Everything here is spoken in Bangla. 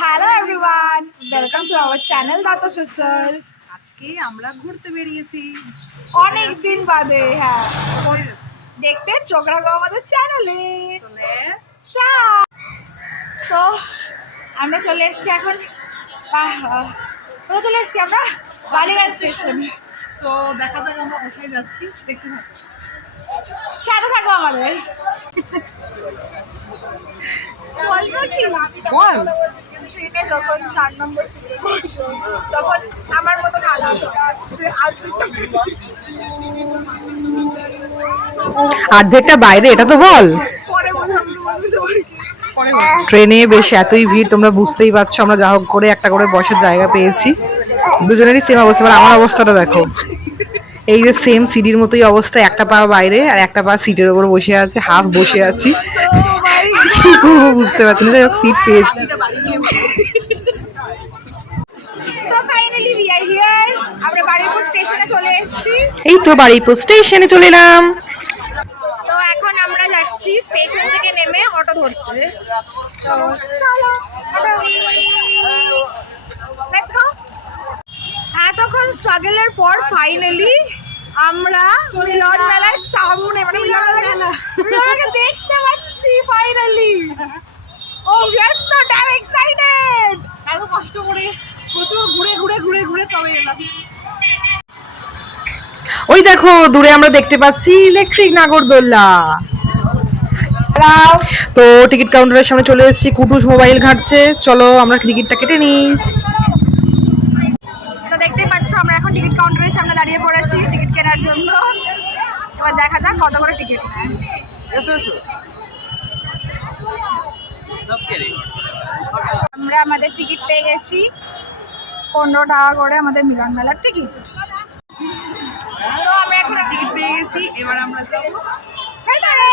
Hello everyone, welcome to our channel data sisters. আজকে আমরা ঘুরতে বেরিয়েছি অনেক দিন বাদে। হ্যাঁ, দেখতে চোখ রাখো আমাদের চ্যানেলে। সো আমরা চলে এসেছি এখন, কোথায় চলে এসেছি আমরা? বালিগঞ্জ স্টেশনে। সো দেখা যাক আমরা কোথায় যাচ্ছি, দেখতে থাকো, সাথে থাকো আমাদের। বলবো কি বল। ট্রেনে যখন 4 নম্বর সিটে বসো তখন আমার মতো খাওয়া হতো যে অর্ধেকটা বাইরে, এটা তো বল। পরে বললাম সবাইকে ট্রেনে বেশ এতই ভিড়, তোমরা বুঝতেই পারছো। আমরা যা হোক করে একটা করে বসার জায়গা পেয়েছি। দুজনেরই সেম অবস্থা, মানে আমার অবস্থাটা দেখো, এই যে সেম সিডির মতোই অবস্থা, একটা পা বাইরে আর একটা পা সিটের উপর বসে আছে, হাফ বসে আছি। কি করবো বুঝতে পারছি না, যাই হোক সিট পেয়েছি। So finally we are here. আমরা বারুইপুর স্টেশনে চলে এসেছি। এই তো বারুইপুর স্টেশনে চলে এলাম। তো এখন আমরা যাচ্ছি স্টেশন থেকে নেমে অটো ধরতে। তো চলো আমরা লেটস গো। এতক্ষণ স্ট্রাগলের পর ফাইনালি আমরা মিলন মেলার সামনে, মানে মিলনকে দেখতে পাচ্ছি finally. Oh we are so damn excited. এত কষ্ট করে প্রচুর ঘুরে ঘুরে ঘুরে ঘুরে তবে এলাম। ওই দেখো দূরে আমরা দেখতে পাচ্ছি ইলেকট্রিক নাগরদোল্লা। তো টিকিট কাউন্টারের সামনে চলে এসেছি, কুটুস মোবাইল ঘাটছে। চলো আমরা টিকিটটা কেটে নিই। তো দেখতেই পাচ্ছ আমরা এখন টিকিট কাউন্টারের সামনে দাঁড়িয়ে পড়েছি টিকিট কেনার জন্য। এবার দেখা যাক কত করে টিকিট নেয়। আমরা আমাদের টিকিট পেয়ে গেছি, 15 টাকা করে আমাদের মিলন মেলার টিকিট। তো আমরা এখন টিকিট পেয়ে গেছি, এবার আমরা যাবো ভেতরে।